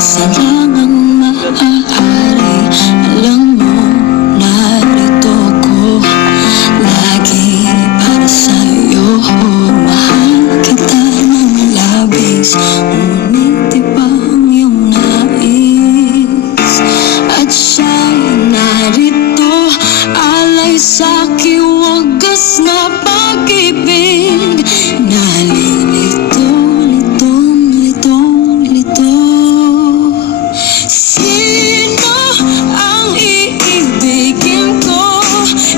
Isa lang ang maaari. Alam mo, narito ko lagi para sa'yo. Mahal kita ng labis, ngunit iba ang iyong nais. At siya'y narito, alay sa'king wagas na pag-ibig. Nalilito, litong-lito. Sino ang iibigin ko?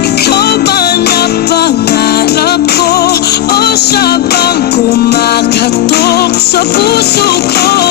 Ikaw ba na pangarap ko? O siya bang kumakatok sa puso ko?